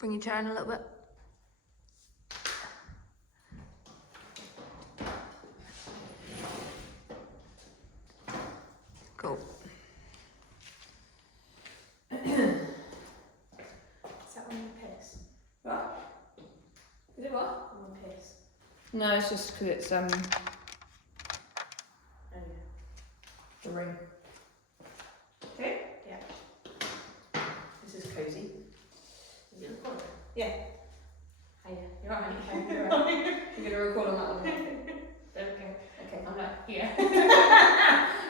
Bring your chair in a little bit. Cool. Is that on your piss? What? Is it what? On your piss? No, it's just because it's Oh yeah. the ring. Okay? Yeah. This is cozy. Is it recording? Yeah. Hiya. You're right. You're right. You're gonna record on that one. Okay. Okay. I'm like, yeah.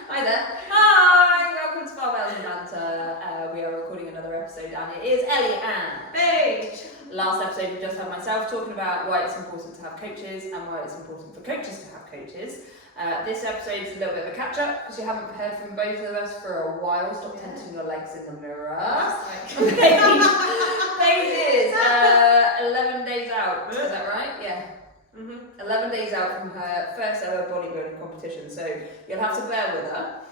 Hi there. Hi. Welcome to Barbells and Banter. We are recording another episode, and it is Ellie and Paige! Last episode, we just had myself talking about why it's important to have coaches and why it's important for coaches to have coaches. This episode is a little bit of a catch-up because you haven't heard from both of us for a while. Stop tenting your legs in the mirror. Paige is 11 days out. Is that right? Yeah. 11 days out from her first ever bodybuilding competition, so you'll have to bear with her.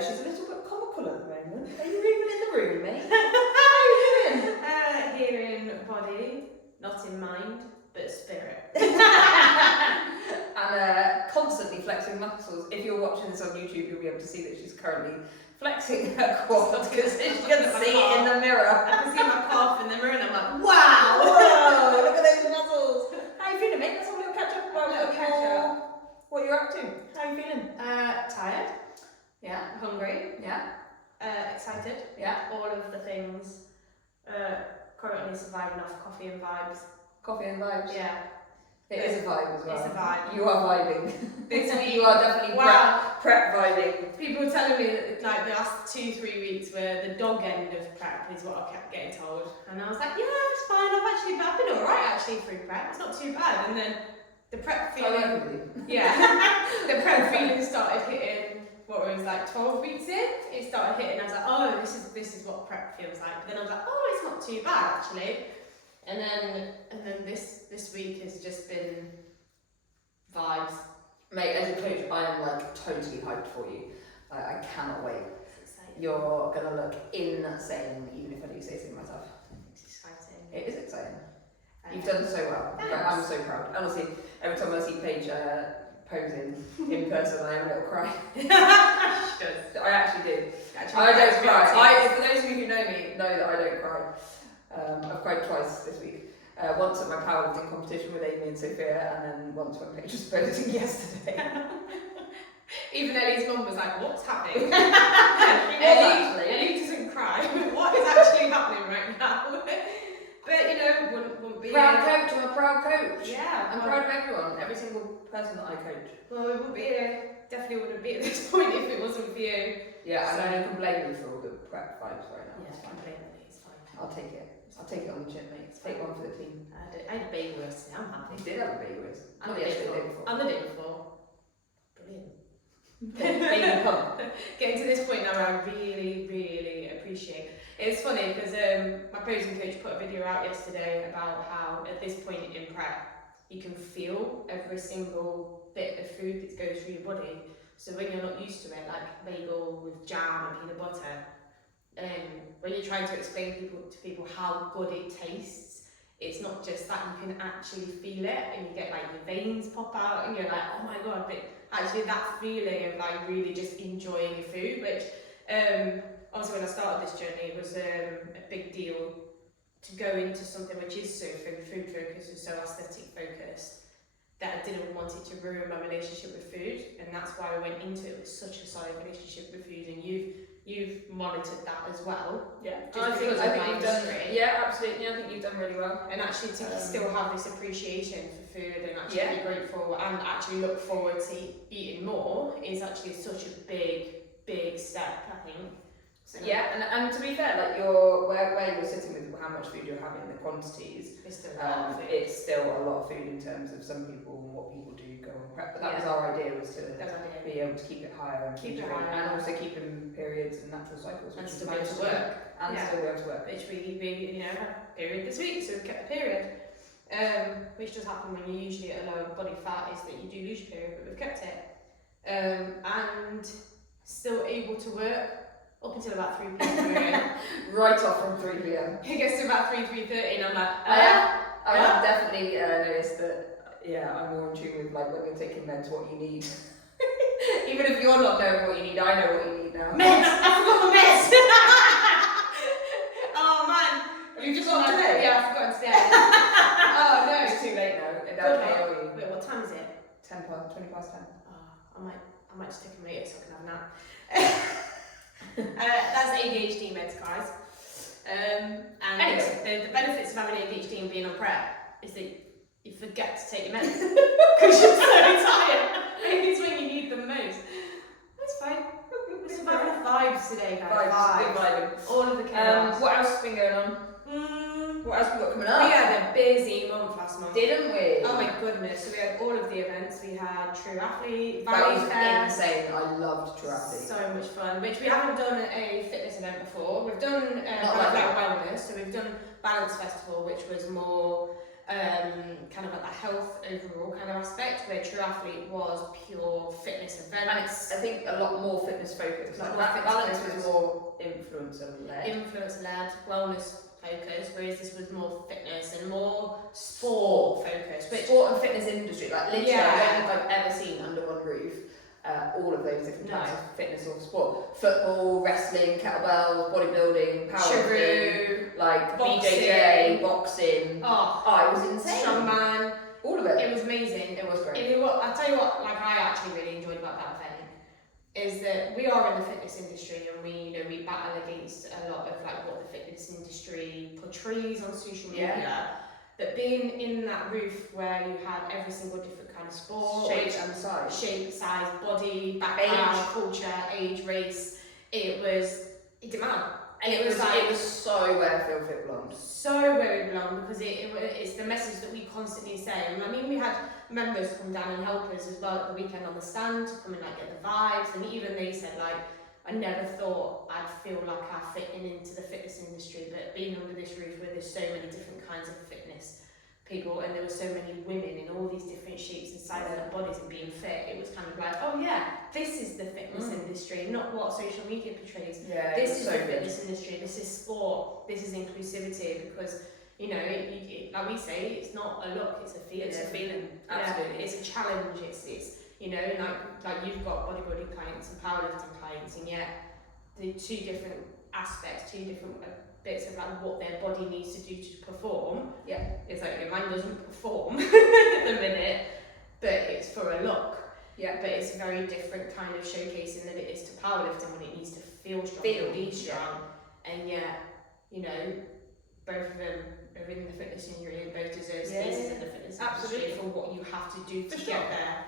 She's a little bit comical at the moment. Are you even in the room, mate? How are you doing? Here in body, not in mind, but spirit. And constantly flexing muscles. If you're watching this on YouTube, you'll be able to see that she's currently flexing her quads because she can see it in the mirror. I can see my calf in the mirror and I'm like, wow! Whoa, look at those muscles. How you feeling, mate? Let's have a little catch up about what you're up to. How you feeling? Tired, Yeah, hungry, yeah, excited, yeah. all of the things. Currently surviving off coffee and vibes. Coffee and vibes. Yeah. It is a vibe as well. It's a vibe. You are vibing. This week, You are definitely prep vibing. People were telling me that like the last 2-3 weeks were the dog end of prep is what I kept getting told. And I was like, yeah, it's fine. I've been alright actually through prep. It's not too bad. And then the prep feeling, the prep feeling started hitting. What was like 12 weeks in? It started hitting. I was like, oh, this is what prep feels like. But then I was like, oh, it's not too bad actually. And then this week has just been vibes. Mate, as a coach, I am like totally hyped for you. I cannot wait. It's exciting. You're gonna look insane, even if I do say so myself. It's exciting. It is exciting. You've done so well. I'm so proud. Honestly, every time I see Paige posing in person, I have a little cry. I actually do. I don't cry. For those of you who know me, know that I don't cry. I've cried twice this week. Once at my powerlifting competition with Amy and Sophia, and then once when Paige was posing yesterday. Even Ellie's mum was like, what's happening? Ellie doesn't cry, but what is actually happening right now? But you know, wouldn't be proud coach. I'm a proud coach. Yeah, I'm proud of everyone, every single person that I coach. Well, we wouldn't be definitely wouldn't be at this point if it wasn't for you. Yeah, I know you can blame me for all the prep vibes right now. Yeah, It's fine. it's fine. I'll take it. I'll take it on the chin, mate. Take one for the team. I had a baby roast today, I'm happy. You did have a baby roast. And Not the day yesterday, before. And the day before. Brilliant. Baby pump. Getting to this point now where I really, really appreciate. It's funny because my posing coach put a video out yesterday about how at this point in prep you can feel every single bit of food that goes through your body. So when you're not used to it, like bagel with jam and peanut butter, when you're trying to explain to people how good it tastes, it's not just that, you can actually feel it and you get like your veins pop out and you're like, oh my god, but actually that feeling of like really just enjoying your food, which obviously when I started this journey it was a big deal to go into something which is so food focused and so aesthetic focused, that I didn't want it to ruin my relationship with food, and that's why I went into it with such a solid relationship with food, and you've monitored that as well. Yeah, I think you've done. Yeah, absolutely. I think you've done really well. And actually to still have this appreciation for food and actually be grateful and actually look forward to eating more is actually such a big step, I think. So, yeah, and to be fair, like where you're sitting with how much food you're having, the quantities, it's still a lot of food. It's still a lot of food in terms of some people and what people do go on prep. But that was our idea, was to be able to keep it higher and keep it higher, and also keeping periods and natural cycles, and still be able to work. And still be able to work. Which we had a period this week, so we kept the period. Which does happen when you're usually at a lower body fat, is that you do lose your period, but we've kept it. And still able to work up until about 3 p.m. right off from 3 p.m. It gets to about 3:30 and I'm like, I have definitely noticed that, yeah, I'm more in tune with like when you're taking meds, what you need. Even if you're not knowing what you need, I know what you need now. Meds! I forgot my meds! Oh man! Have you just got today? Yeah, I forgot today. Oh no. It's too late now. Wait, what time is it? 20 past 10. Oh, I might just take a later so I can have a nap. That's ADHD meds, guys. And Anyway. the benefits of having ADHD and being on prep is that you forget to take your meds because you're so tired. It's when you need them most. That's fine. We're surviving the vibes today, guys. Vibes. All of the chaos. What else has been going on? What else have we got coming up? We had a busy month last month. Didn't we? Oh my goodness. So we had all of the events. We had True Athlete, That was Fest. insane. I loved True Athlete. So much fun, which we haven't done a fitness event before. We've done wellness, so we've done Balance Festival, which was more kind of like that health overall kind of aspect, where True Athlete was pure fitness event. And it's, I think, a lot more fitness focused. Like Balance was more influencer led. Influence led, wellness focused, whereas this was more fitness and more sport focused. Sport and fitness industry, like literally, Yeah. I don't think I've ever seen under one roof all of those different types of fitness or sport. Football, wrestling, kettlebells, bodybuilding, powerlifting, like BJJ, boxing. Oh, it was insane. Strongman. All of it. It was amazing. It was great. I'll tell you what, like I actually really enjoyed about that event is that we are in the fitness industry and we battle against a lot of like what the fitness industry portrays on social media. Yeah. But being in that roof where you had every single different kind of sport, Shape and size. shape, size, body, background, culture, age, race, it didn't matter. And it was so where Feel Fit belonged. So where we belong, because it's the message that we constantly say. And I mean, we had members come down and help us as well at the weekend on the stand to come and like get the vibes. And even they said like, I never thought I'd feel like I fit into the fitness industry, but being under this roof where there's so many different kinds of fitness people and there were so many women in all these different shapes and sizes of bodies and being fit, it was kind of like, oh yeah, this is the fitness industry, not what social media portrays. Yeah, this is the fitness industry, this is sport, this is inclusivity, because like we say, it's not a look, it's a feeling. It's a feeling, absolutely. Yeah, it's a challenge, it's like you've got bodybuilding clients and powerlifting clients, and yet the two different aspects, two different bits of like what their body needs to do to perform. Yeah. It's like your mind doesn't perform at the minute, but it's for a look. Yeah. But it's a very different kind of showcasing than it is to powerlifting when it needs to feel strong, be strong, and yet, both of them are in the fitness industry and both deserve spaces in the fitness industry for what you have to do to get there.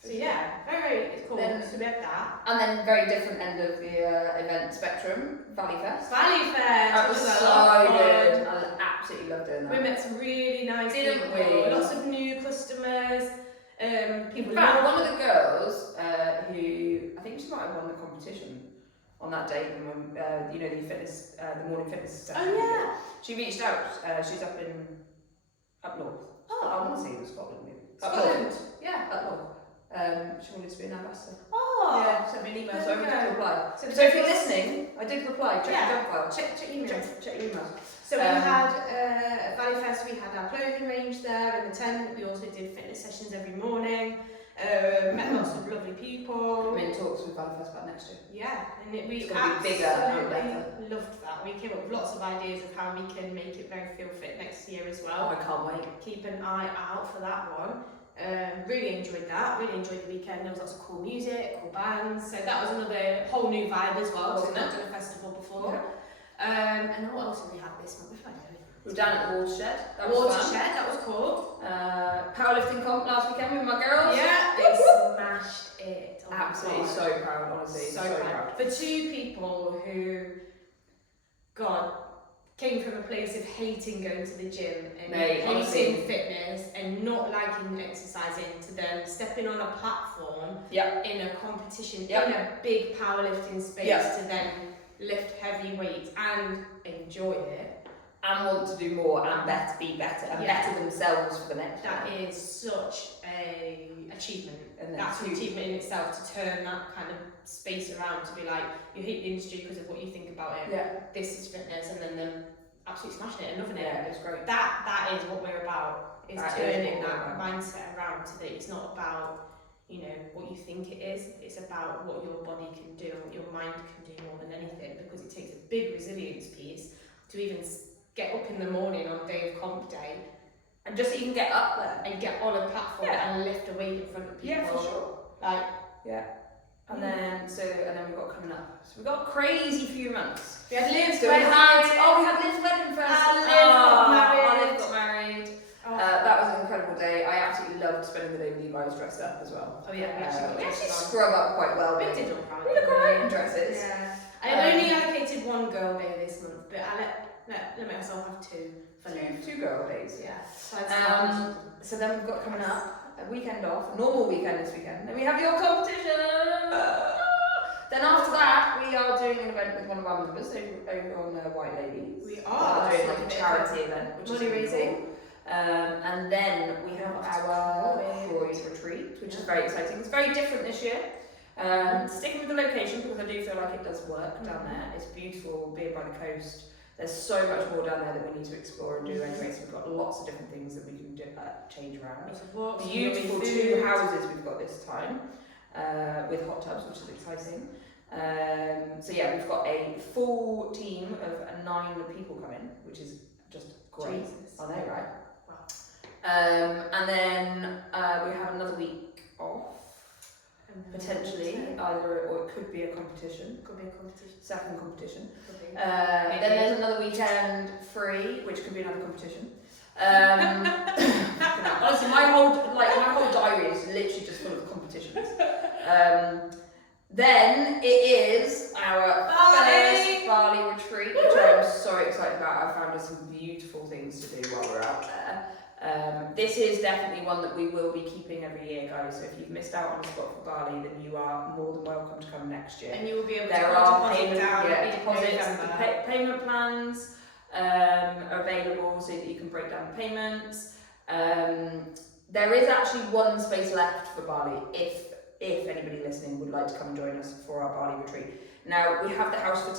So yeah, very cool. So we had that. And then very different end of the event spectrum, Valley Fest. That was so good. I absolutely loved doing that. We met some really nice Didn't people, we? lots of new customers. People. In fact, one of the girls who I think she might have won the competition on that day, when the fitness, the morning fitness session. Oh yeah. She reached out. She's up north. Oh, I want to say it was Scotland, maybe. Scotland. Yeah, up north. She wanted to be an ambassador. Oh. Yeah, sent me an email, so I went to reply. So if you're listening, I did reply. Check your junk file. Check emails. Check your emails. So we had at Valley Fest, we had our clothing range there in the tent. We also did fitness sessions every morning. Met lots of lovely people. I'm in talks with Valley Fest about next year. Yeah, and we It's gonna be bigger and better. loved that. We came up with lots of ideas of how we can make it very Feel Fit next year as well. Oh, I can't wait. Keep an eye out for that one. Really enjoyed that. Really enjoyed the weekend. There was lots of cool music, cool bands. So that was another whole new vibe as well. Because we've not done a festival before. Yeah. And then what else did we have this month? We were down at the Watershed. That was Watershed, fun. that was cool. Powerlifting comp last weekend with my girls. Yeah, they smashed it. Oh Absolutely, so proud, honestly. So proud. For two people who, came from a place of hating going to the gym and hating fitness and not liking exercising, to then stepping on a platform in a competition in a big powerlifting space to then lift heavy weights and enjoy it and want to do more and be better and better themselves for the next That one. is such a achievement. And That's an achievement in itself, to turn that kind of space around, to be like, you hate the industry because of what you think about it. Yeah. This is fitness, and then them absolutely smashing it and loving it. Yeah, it's great. That is what we're about. Is That turning is what that we're about. mindset around, so that it's not about, you know, what you think it is. It's about what your body can do and what your mind can do more than anything, because it takes a big resilience piece to even get up in the morning on day of comp day And just even get up there. and get on a platform and lift a weight in front of people. Yeah, for sure. Like, And then we've got coming up. So we've got a crazy few months. we had Liv's So we had Liv's wedding first. Liv got married. Liv got married. That was an incredible day. I absolutely loved spending the day with you guys dressed up as well. Oh yeah, We actually scrub up quite well. We did look We look alright in dresses. Yeah. I only allocated one girl day this month, but I let myself have two for Liv. Two girl days. Yeah. So then we've got coming up a weekend off, a normal weekend this weekend. Then we have your competition. Then after that, we are doing an event with one of our members over on White Ladies. We are doing like a charity event, which money is really raising. cool. And then we have our Croydon retreat, which is very exciting. It's very different this year. Sticking with the location, because I do feel like it does work down there. It's beautiful, being by the coast. There's so much more down there that we need to explore and do anyway. So we've got lots of different things that we can do, change around. Beautiful two houses we've got this time, with hot tubs, which is exciting. So yeah, we've got a full team of 9 people coming, which is just great. Jesus. I know, right? Wow. And then we have another week off, potentially, either, or it could be a competition. Could be a competition. Second competition. Could be. Then there's another weekend free, which could be another competition. Honestly, my whole diary is literally just full of competitions. Then it is our first Bali retreat, which I'm so excited about. I found us some beautiful things to do while we're out there. This is definitely one that we will be keeping every year, guys. So if you've missed out on a spot for Bali, then you are more than welcome to come next year. And you will be able There to are deposits, payment plans are available so that you can break down the payments. There is actually one space left for Bali if anybody listening would like to come and join us for our Bali retreat. Now, we have the house for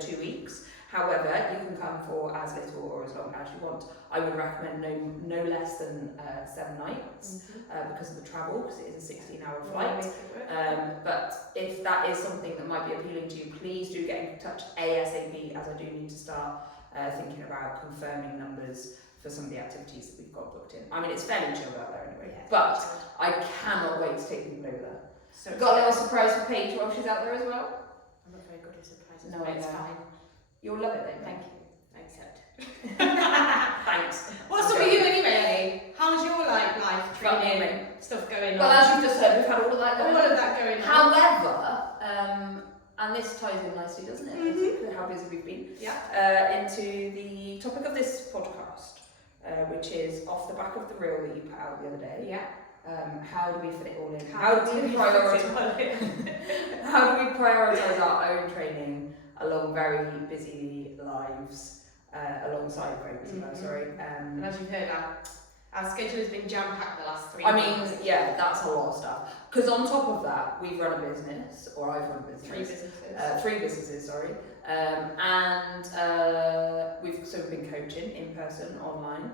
2 weeks. However, you can come for as little or as long as you want. I would recommend no less than 7 nights because of the travel, because it is a 16-hour flight. But if that is something that might be appealing to you, please do get in touch ASAP, as I do need to start thinking about confirming numbers for some of the activities that we've got booked in. I mean, it's fairly chilled out there anyway, but I cannot wait to take people over there. So We've got a little surprise for Paige while she's out there as well. I'm not very good at surprises. No, it's I know. fine. You'll love it then. Thank you. I accept. Thanks. What's up with you anyway? How's your life training stuff going on? Well, as you've just heard, we've had all of that going on. All of that going on. However, and this ties in nicely, doesn't it? With how busy we've been. Yeah. Into the topic of this podcast, which is off the back of the reel that you put out the other day. Yeah. How do we fit it all in? How do we prioritise our own training along very busy lives, alongside very busy lives, sorry. And as you've heard, our schedule has been jam-packed the last 3 I months. mean, yeah, that's a lot of stuff. Because on top of that, we've run a business, or I've run a business. 3 businesses. 3 businesses, sorry. We've been coaching in person, online,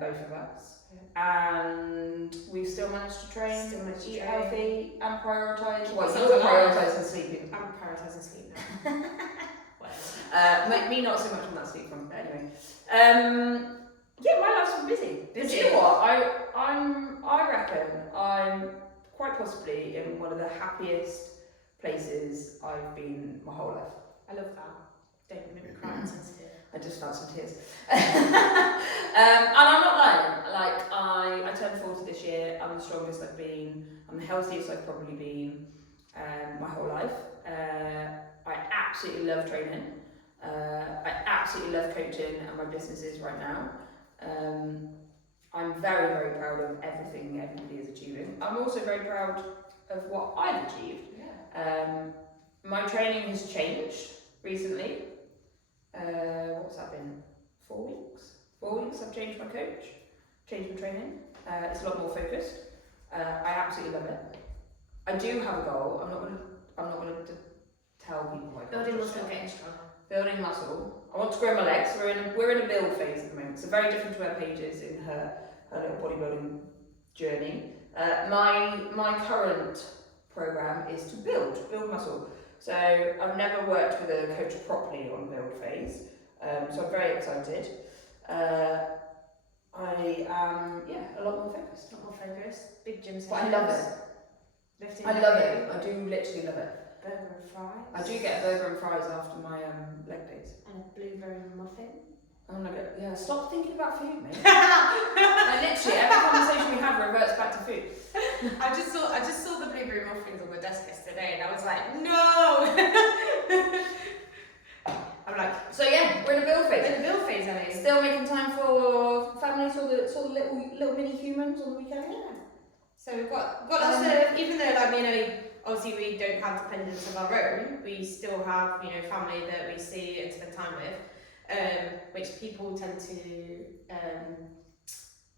both of us. And we've still managed to train, eat healthy, and prioritise. Well, you're prioritising sleeping. I'm prioritising sleep now. Whatever. Me not so much on that sleep front, but anyway. Yeah, my life's been busy. But you know what? I reckon I'm quite possibly in one of the happiest places I've been my whole life. I love that. Don't make me cry, I'm sensitive. I just felt some tears. And I'm not lying. Like, I turned 40 this year. I'm the strongest I've been. I'm the healthiest I've probably been my whole life. I absolutely love training. I absolutely love coaching, and my business is right now. I'm very, very proud of everything everybody is achieving. I'm also very proud of what I've achieved. My training has changed recently. What's that been? since I've changed my coach, changed my training. It's a lot more focused. I absolutely love it. I do have a goal. I'm not gonna tell people my goal. Building muscle, getting strong. Building muscle. I want to grow my legs. We're in a build phase at the moment. So very different to where Paige is in her little bodybuilding journey. My current program is to build muscle. So I've never worked with a coach properly on build phase. So I'm very excited. I am a lot more focused. Big gym sessions. But I love it. Lifting I love it. I do literally love it. Burger and fries. I do get a burger and fries after my leg days. And a blueberry muffin. I'm not gonna, stop thinking about food, mate. Like literally, every conversation we have reverts back to food. I just saw the blueberry muffins on the desk yesterday, and I was like, no. I'm like, so yeah, we're in a build phase. in the build phase, I mean. Still making time for family, saw the little mini humans on the weekend. Yeah. So we've got lots of, even though like me and Ellie, obviously we don't have dependents of our own, we still have, family that we see and spend time with, which people tend to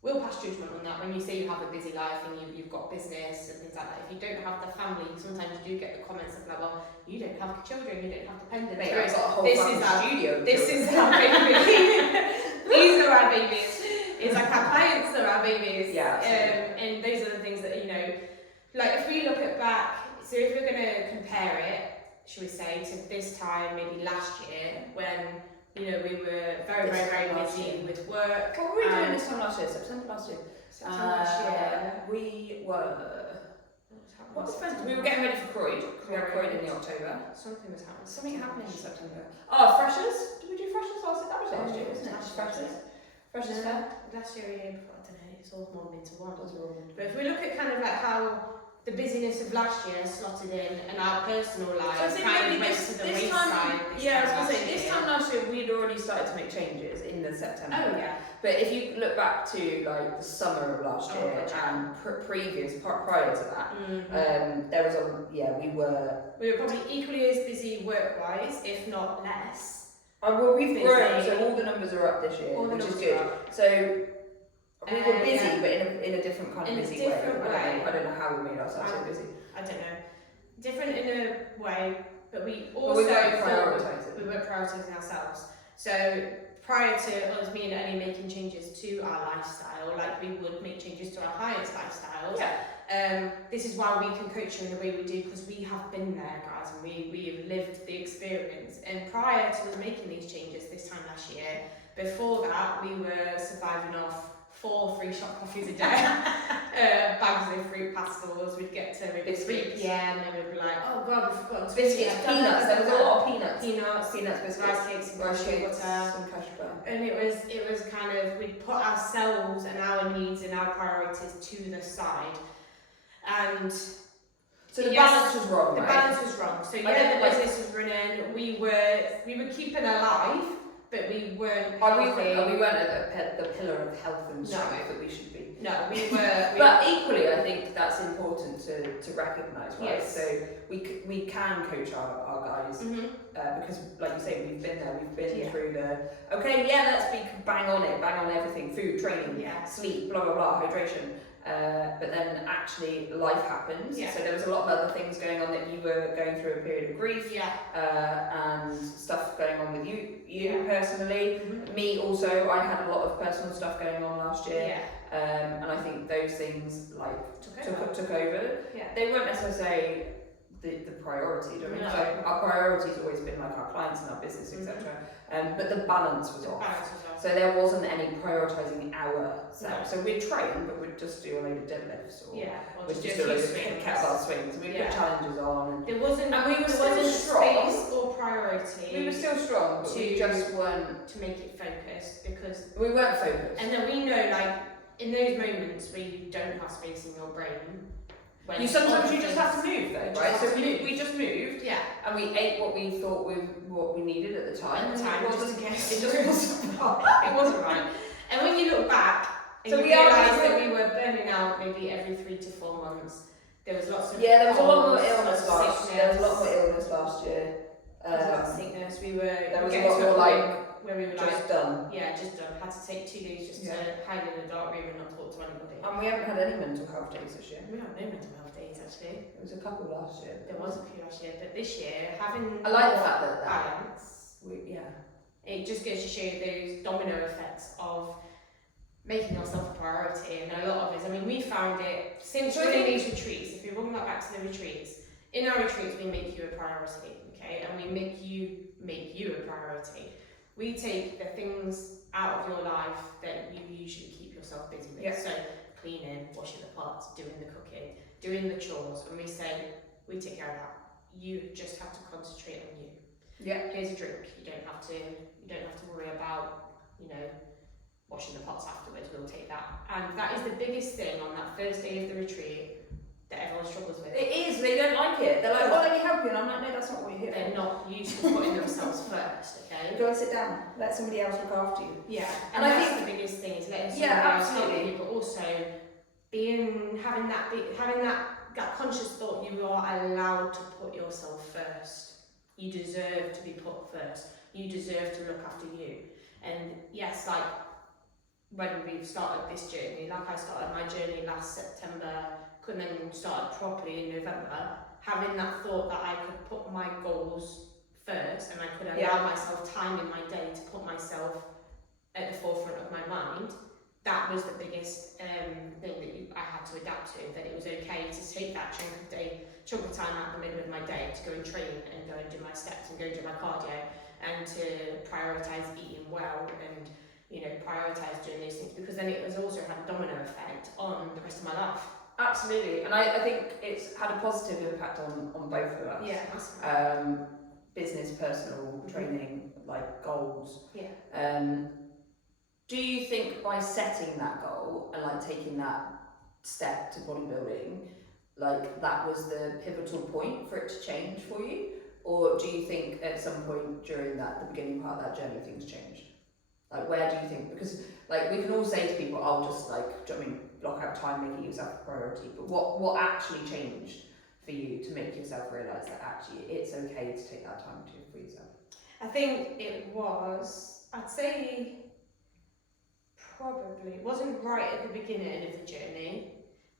will pass judgment on that when you say you have a busy life and you've got business and things like that. If you don't have the family, sometimes you do get the comments of like, well, you don't have children, you don't have dependents. Mate, I've got a whole this studio. This is our baby. These are our babies. It's like our clients are our babies. Yeah. And those are the things that, like if we look at back, so if we're going to compare it, should we say, to this time, maybe last year, when, we were very, very busy with work. What were we doing this time last year? September last year? September last year. We were... What was happening? We were getting ready for Croyd. We had Croyd in the October. Something was happening. Something happened in September. Oh, Freshers? Did we do Freshers last year? That was last year, wasn't it? Freshers. Freshers Fair. Last year, I don't know, it's all rolled into one. But if we look at kind of like how the busyness of last year slotted in and our personal lives kind of went to the wayside. This time last year we'd already started to make changes in the September. Oh yeah. But if you look back to like the summer of last year and prior to that, there was we were probably equally as busy work-wise, if not less. Well, we've grown, so all the numbers are up this year, which is good. So we were busy, but in a different kind of busy way. I don't know how we made ourselves so busy. I don't know. Different in a way, but we also we were prioritising ourselves. So prior to us, me and Ellie making changes to our lifestyle, like we would make changes to our clients' lifestyles. Yeah. This is why we can coach you in the way we do, because we have been there, guys, and we have lived the experience. And prior to us making these changes this time last year, before that, we were surviving off 4 free shop coffees a day, bags of fruit pastels. We'd get to maybe 3 p.m. and we'd be like, oh god, we've forgotten biscuits, peanuts. There was a lot of peanuts. Peanuts, biscuits, rice cakes, and butter, some cashew. and it was kind of, we'd put ourselves and our needs and our priorities to the side, and so the balance was wrong. The balance was wrong. So the business was running. We were keeping alive. But we weren't. We weren't at the pillar of health and strength that we should be. No, we were. But equally, I think that's important to recognise, right? Yes. So we can coach our guys because, like you say, we've been there. We've been through let's be bang on everything: food, training, sleep, blah blah blah, hydration. But then actually life happens. Yeah. So there was a lot of other things going on that you were going through a period of grief. Yeah. And stuff going on with you personally. Me also, I had a lot of personal stuff going on last year. Yeah. And I think those things like took over. Yeah. They weren't necessarily the priority. Do you know what I mean? So our priority's always been like our clients and our business, etc. But the balance was off. So there wasn't any prioritising ourselves. So we'd train, but we'd just do a load of deadlifts or we'd just do a load of kettlebell swings. We'd put challenges on. And there wasn't strong. Space or priority. We were still strong, but we just weren't to make it focused, because we weren't focused. And then we know, like in those moments where you don't have space in your brain. You sometimes just have to move though, right? So we just moved, and we ate what we thought what we needed at the time. It just wasn't right. It wasn't right. And when you look back, and you realise that we were burning out maybe every 3 to 4 months. There was lots of there was a lot more illness last year. There was a lot more illness last year. There was a lot of sickness. There was a lot more like where we were just done. Yeah, just done. Had to take 2 days just to hide in a dark room and not talk to anybody. And we haven't had any mental health days this year. We had no mental health days actually. There was a couple last year. There was a few last year, but this year having I like the fact that balance. It just goes to show you those domino effects of making yourself a priority, and a lot of us. I mean, we found it since doing these retreats. If you're rolling that back to the retreats, in our retreats we make you a priority, okay, and we make you a priority. We take the things out of your life that you usually keep yourself busy with. So cleaning, washing the pots, doing the cooking, doing the chores, and we say we take care of that. You just have to concentrate on you. Here's a drink. You don't have to worry about, you know, washing the pots afterwards. We'll take that. And that is the biggest thing on that first day of the retreat that everyone struggles with. It is. They don't like it. They're like, "Oh, let me help you," and I'm like, "No, that's not what you're here They're not used to putting themselves first. Okay. Go and sit down. Let somebody else look after you. Yeah. And I think the biggest thing is letting somebody else help you, but also having that conscious thought. You are allowed to put yourself first. You deserve to be put first. You deserve to look after you. And yes, like when we've started this journey, like I started my journey last September, and then started properly in November, having that thought that I could put my goals first and I could allow myself time in my day to put myself at the forefront of my mind, that was the biggest thing that I had to adapt to, that it was okay to take that chunk of time out in the middle of my day to go and train and go and do my steps and go and do my cardio, and to prioritise eating well and, you know, prioritise doing those things, because then it has also had a domino effect on the rest of my life. Absolutely, and I think it's had a positive impact on both of us. Yeah, massively. Business, personal, training, like goals. Yeah. Do you think by setting that goal and like taking that step to bodybuilding, like that was the pivotal point for it to change for you? Or do you think at some point during the beginning part of that journey, things changed? Like, where do you think? Because like we can all say to people, "I'll just like, do you know what I mean, block out time, making yourself a priority." But what actually changed for you to make yourself realise that actually it's okay to take that time for yourself? I think it was, I'd say, probably, it wasn't right at the beginning of the journey,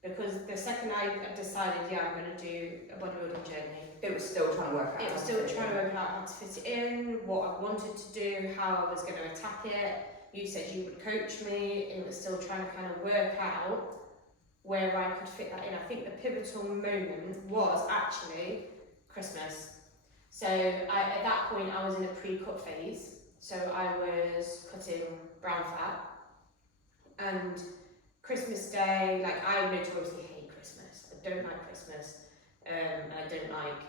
because the second I decided, I'm going to do a bodybuilding journey, it was still trying to work out. It was still trying to work out how to fit it in, what I wanted to do, how I was going to attack it. You said you would coach me. It was still trying to kind of work out where I could fit that in. I think the pivotal moment was actually Christmas. So at that point I was in a pre-cut phase. So I was cutting brown fat. And Christmas Day, like I notoriously hate Christmas. I don't like Christmas. And I don't like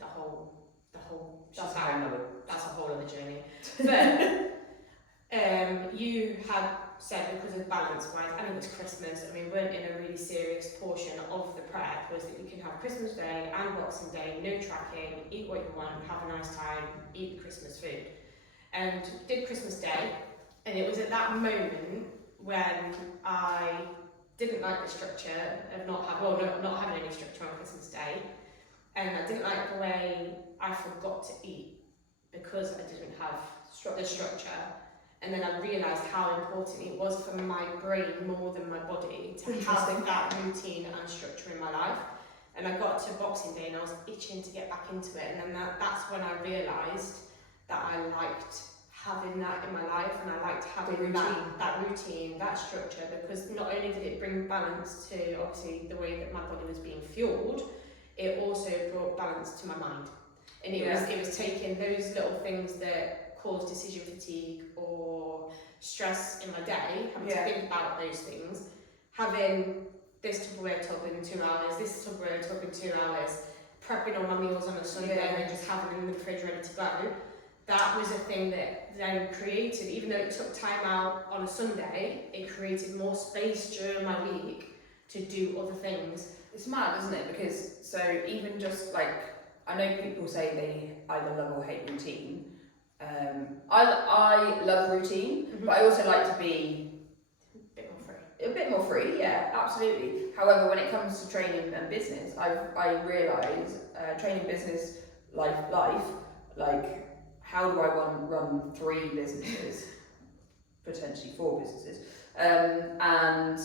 the whole that's a whole other journey. But you had said, because of balance wise, and it was Christmas, and we weren't in a really serious portion of the prep, was that you can have Christmas Day and Boxing Day, no tracking, eat what you want, have a nice time, eat the Christmas food. And did Christmas Day, and it was at that moment when I didn't like the structure of not having any structure on Christmas Day, and I didn't like the way I forgot to eat because I didn't have the structure. And then I realised how important it was for my brain more than my body to have that routine and structure in my life. And I got to Boxing Day and I was itching to get back into it, and then that's when I realised that I liked having that in my life, and I liked having that routine, that structure, because not only did it bring balance to obviously the way that my body was being fueled, it also brought balance to my mind. And it was taking those little things that cause decision fatigue or stress in my day, having to think about those things, having this Tupperware tub in 2 hours, this Tupperware tub in 2 hours, prepping all my meals on a Sunday and then just having them in the fridge ready to go. That was a thing that then created, even though it took time out on a Sunday, it created more space during my week to do other things. It's mad, isn't it? Because so even just like, I know people say they either love or hate routine. I love routine, but I also like to be a bit more free. Yeah, absolutely. However, when it comes to training and business, I realise training, business, life, like how do I run 3 businesses, potentially 4 businesses, and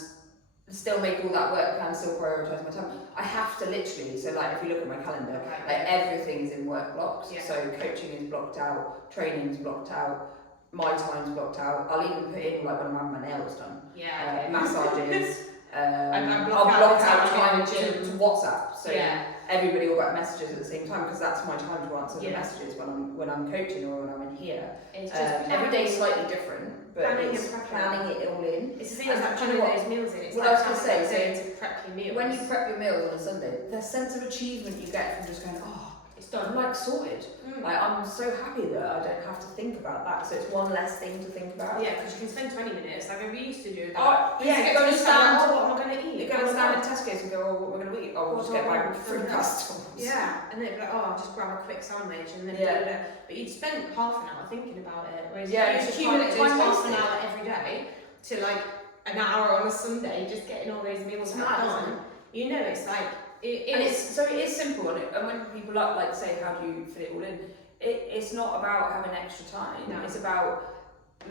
still make all that work plan, still prioritise my time. I have to literally, so like if you look at my calendar, like everything's in work blocks. Yeah. So coaching is blocked out, training's blocked out, my time's blocked out. I'll even put in like when I'm having my nails done. Yeah. Massages. I I'll block out time time to WhatsApp. So yeah. everybody will get messages at the same time because that's my time to answer the Yeah. messages when I'm coaching or when I'm in here. It's just Every day's slightly different, but planning it's and prepping. planning it all in. It's the same as And like do you putting know what? those meals in. It's Well, like I was gonna say, to prep your meals. When you prep your meals on a Sunday, the sense of achievement you get from just going, oh, it's done. I'm like sorted. Like I'm so happy that I don't have to think about that. So it's one less thing to think about. Yeah, because you can spend 20 minutes like we used to do. Oh, yeah, you go and stand. What am I going to eat? You go and stand in Tesco's and go, oh, what we're going to eat? Oh, we'll just get my fruit pastilles. Yeah, and then it'd be like, oh, I'll just grab a quick sandwich and then but you'd spend half an hour thinking about it. Whereas yeah, you accumulate those half an hour every day to like an hour on a Sunday, just getting all those meals done. You know, it's like it is simple, and when people like say, how do you fit it all in? It's not about having extra time. No. It's about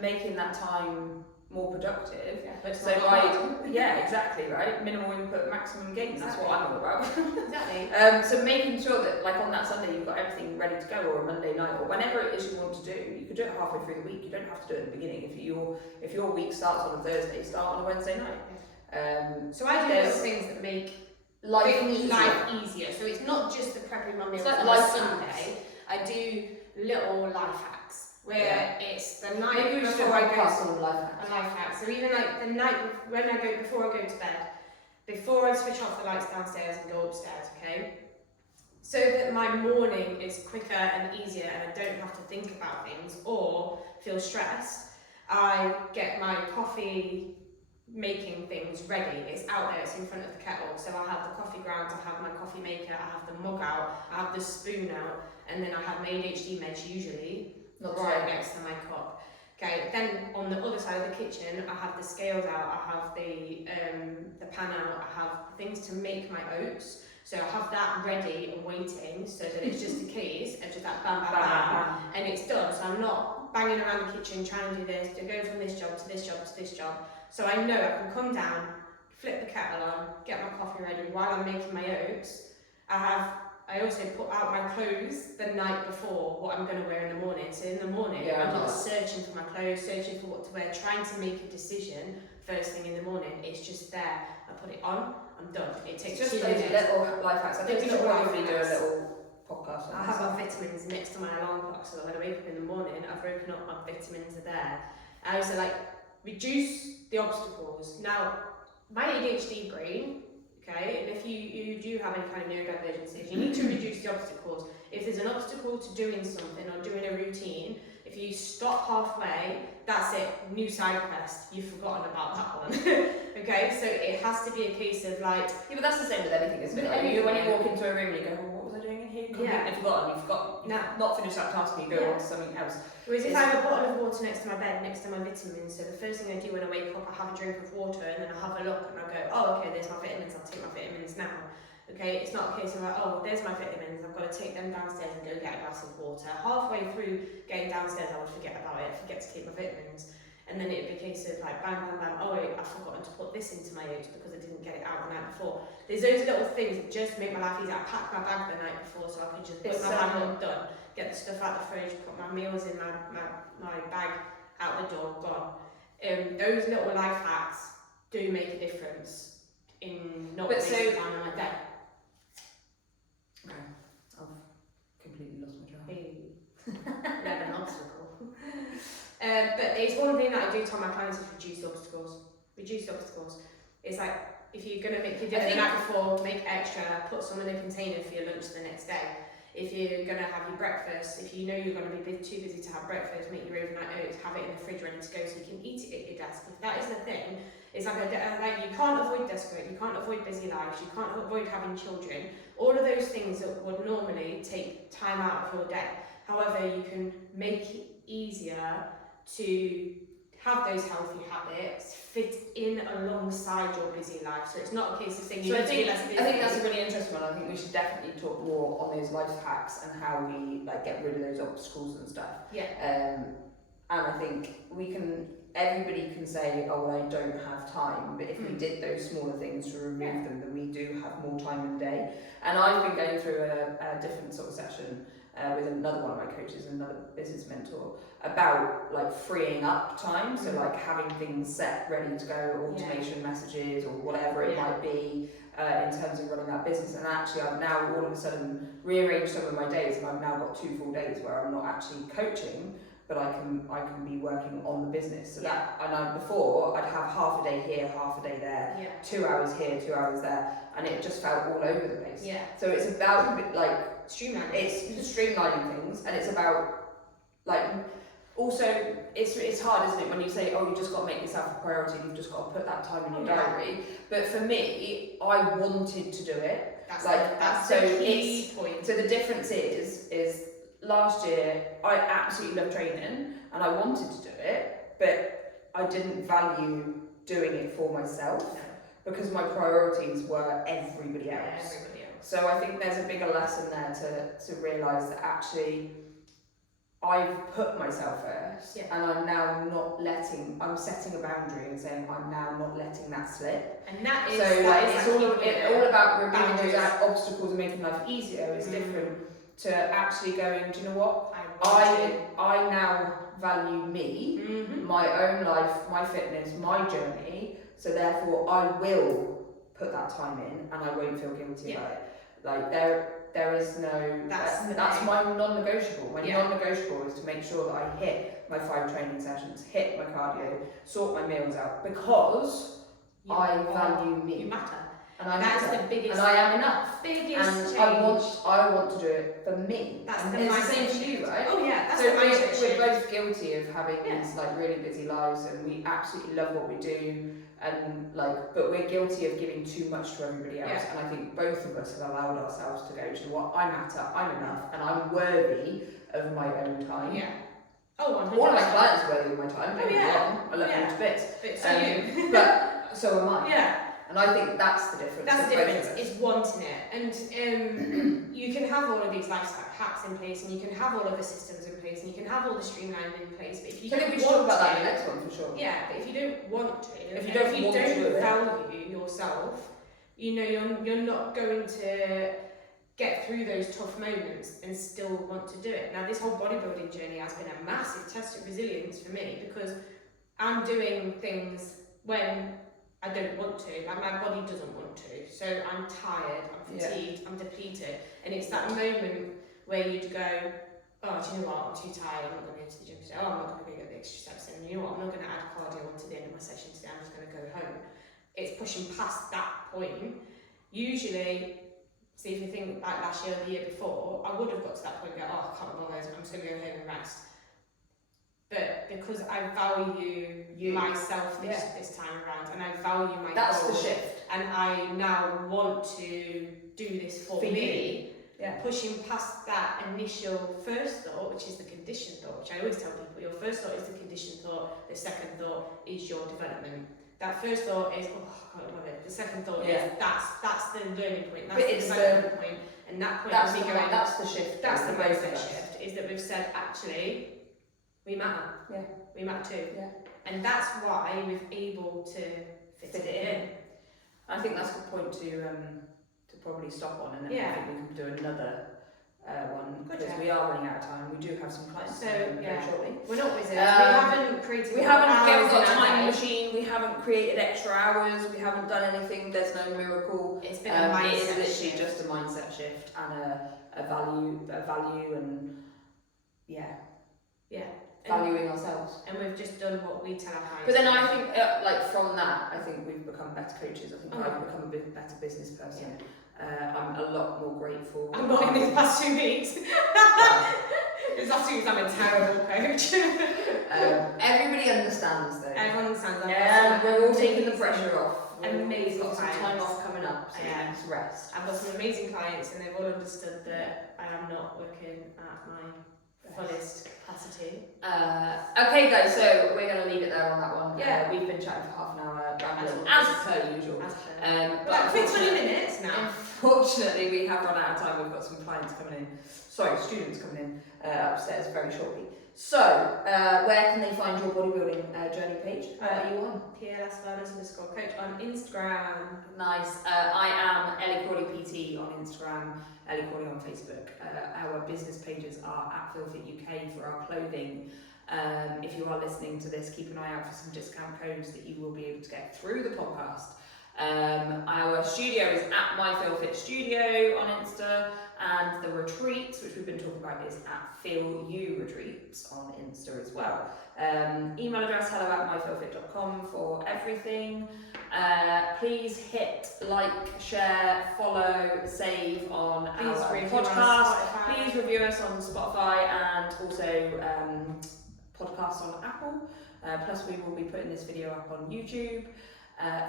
making that time more productive. Yeah, but so yeah, exactly, right. Minimal input, maximum gain. That's what I'm all about. Exactly. So making sure that, like on that Sunday, you've got everything ready to go, or a Monday night, or whenever it is you want to do. You could do it halfway through the week. You don't have to do it at the beginning. If your week starts on a Thursday, start on a Wednesday night. So I do little things that make life easier. So it's not just the prepping my meals on a Sunday. I do little life hacks where it's the night before I go to a life hack. So even like the night before I go to bed, before I switch off the lights downstairs and go upstairs, okay? So that my morning is quicker and easier and I don't have to think about things or feel stressed. I get my coffee making things ready. It's out there, it's in front of the kettle. So I have the coffee grounds, I have my coffee maker, I have the mug out, I have the spoon out, and then I have my ADHD meds usually right next to my cup. Okay, then on the other side of the kitchen, I have the scales out, I have the pan out, I have things to make my oats. So I have that ready and waiting so that it's just a case of just that bam, bam, bam, and it's done. So I'm not banging around the kitchen trying to do this, to go from this job to this job to this job. So I know I can come down, flip the kettle on, get my coffee ready while I'm making my oats. I also put out my clothes the night before, what I'm going to wear in the morning. So in the morning, I'm not searching for my clothes, searching for what to wear, trying to make a decision first thing in the morning. It's just there. I put it on, I'm done. It takes just 2 those minutes. little life hacks. I think we should probably do a little podcast. I have my vitamins next to my alarm clock, so that when I wake up in the morning, I've broken up my vitamins are there. I also reduce the obstacles. Now, my ADHD brain, okay, and if you do have any kind of neurodivergencies, you need to reduce the obstacles. If there's an obstacle to doing something or doing a routine, if you stop halfway, that's it, new side quest, you've forgotten about that one. Okay, so it has to be a case of yeah, but that's the same with anything, isn't it? When you walk into a room and you go, well, what was I doing in here? You've not finished that task and you go on to something else. Whereas if I have a bottle of water next to my bed, next to my vitamins, so the first thing I do when I wake up, I have a drink of water and then I have a look and I go, oh, okay, there's my vitamins, I'll take my vitamins now. Okay, it's not a case of oh, there's my vitamins, I've got to take them downstairs and go get a glass of water. Halfway through getting downstairs, I would forget about it, forget to keep my vitamins. And then it'd be a case of bang, bang, bang, oh wait, I've forgotten to put this into my oats because I didn't get it out the night before. There's those little things that just make my life easier. I packed my bag the night before so I could just put my bag up, done, get the stuff out the fridge, put my meals in my bag, out the door, gone. Those little life hacks do make a difference in not wasting time on my day. Okay, I've completely lost my train. We have an obstacle. But it's one thing that I do tell my clients is reduce the obstacles. Reduce the obstacles. It's like if you're going to make your dinner the night before, make extra, put some in a container for your lunch the next day. If you're going to have your breakfast, if you know you're going to be too busy to have breakfast, make your overnight oats, have it in the fridge ready to go so you can eat it at your desk. If that is the thing, it's like you can't avoid desk work, you can't avoid busy lives, you can't avoid having children. All of those things that would normally take time out of your day. However, you can make it easier to have those healthy habits fit in alongside your busy life. So it's not a case of saying you So I need to be less busy. think that's a really interesting one. I think we should definitely talk more on those life hacks and how we like get rid of those obstacles and stuff. Yeah. And I think everybody can say, oh, well, I don't have time, but if we did those smaller things to remove them, then we do have more time in the day. And I've been going through a different sort of session with another one of my coaches, another business mentor, about like freeing up time, so like having things set, ready to go, automation messages or whatever it might be, in terms of running that business. And actually I've now all of a sudden rearranged some of my days, and I've now got 2 full days where I'm not actually coaching, but I can be working on the business. So before I'd have half a day here, half a day there, 2 hours here, 2 hours there, and it just felt all over the place. Yeah. So it's about like streamlining. It's streamlining things, and it's about like also it's hard, isn't it, when you say, oh, you just got to make yourself a priority, you've just got to put that time in your diary. But for me, I wanted to do it. That's the key point. So the difference is last year I absolutely loved training and I wanted to do it, but I didn't value doing it for myself because my priorities were everybody else. So I think there's a bigger lesson there to realise that actually I've put myself first, and I'm now I'm setting a boundary and saying I'm now not letting that slip. And that is it's all about removing those obstacles and making life easier. It's different to actually going, do you know what? I now value me, my own life, my fitness, my journey, so therefore I will put that time in and I won't feel guilty about it. Like there is no, that's my non-negotiable. My non-negotiable is to make sure that I hit my 5 training sessions, hit my cardio, sort my meals out, because I value me. You matter. And I That's matter. the biggest, and I am enough. Biggest and change. I want to do it for me. That's and the it's the mindset same for you, right? Oh yeah, that's so the mindset we're both guilty of having these like really busy lives, and we absolutely love what we do, and but we're guilty of giving too much to everybody else. And I think both of us have allowed ourselves to go, do you know what? I matter. I'm enough, and I'm worthy of my own time. Yeah. Oh, 100%. All of my clients are worthy of my time. Oh yeah. I love them to bits. But so you. But so am I. Yeah. And I think that's the difference. That's the difference, is wanting it. And you can have all of these lifestyle hacks in place, and you can have all of the systems in place, and you can have all the streamlining in place, but if you don't we should talk about that in the next one for sure. Yeah, but if you don't want to, if you don't value yourself, you're not going to get through those tough moments and still want to do it. Now, this whole bodybuilding journey has been a massive test of resilience for me, because I'm doing things when I don't want to, like my body doesn't want to, so I'm tired, I'm fatigued, I'm depleted, and it's that moment where you'd go, oh, do you know what, I'm too tired, I'm not going to go to the gym today, oh, I'm not going to go get the extra steps in, you know what, I'm not going to add cardio onto the end of my session today, I'm just going to go home. It's pushing past that point. Usually, see, if you think like last year or the year before, I would have got to that point and go, oh, I can't bother, I'm just going to go home and rest. But because I value myself this time around, and I value my that's goals, the shift. And I now want to do this for me. Pushing past that initial first thought, which is the conditioned thought, which I always tell people, your first thought is the conditioned thought, the second thought is your development. That first thought is, oh, I can't remember. The second thought is, that's the learning point, that's the development point, and that point that's will be going, that's the shift. That's the mindset shift, is that we've said, actually, we matter. Yeah. We matter too. Yeah. And that's why we're able to fit it in. I think that's a good point to probably stop on, and then I think we can do another one, because we are running out of time. We do have some clients very shortly. We're not wizards. We haven't created. We haven't got a time machine. We haven't created extra hours. We haven't done anything. There's no miracle. It's been a mindset shift. It is literally shift. just a mindset shift and a value and valuing ourselves. And we've just done what we tell our clients. But then I think, from that, I think we've become better coaches. I think I've become a bit better business person. I'm a lot more grateful. I'm not in these past 2 weeks. These last 2 weeks I'm a terrible coach. Everybody understands though. Everyone understands that. Yeah, we're all taking the pressure off. Amazing We've got some clients. time off coming up, so just rest. I've got some amazing clients, and they've all understood that I am not working at my fullest capacity. Okay guys, so we're going to leave it there on that one. Yeah. We've been chatting for half an hour, rambling, as per usual. But quick 20 minutes now. Unfortunately, we have run out of time. We've got some clients coming in, students coming in upstairs very shortly. So, where can they find your bodybuilding journey page? Are you on? PLS_coach on Instagram. Nice. I am Ellie Crawley PT on Instagram, Ellie Crawley on Facebook. Our business pages are at FilFit UK for our clothing. If you are listening to this, keep an eye out for some discount codes that you will be able to get through the podcast. Our studio is at My FilFit Studio on Insta, and the retreats, which we've been talking about, is at Feel You Retreats on Insta as well. Email address hello@myfilfit.com for everything. Please hit like, share, follow, save on our podcast. Please review us on Spotify and also podcasts on Apple. Plus we will be putting this video up on YouTube.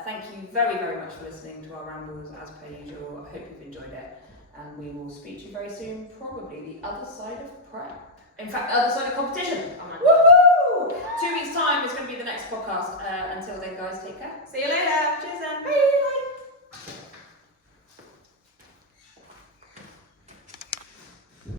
Thank you very, very much for listening to our rambles as per usual. I hope you've enjoyed it, and we will speak to you very soon, probably the other side of prep. In fact, the other side of competition. Woohoo! 2 weeks time is going to be the next podcast. Until then guys, take care. See you later. Cheers then. Bye.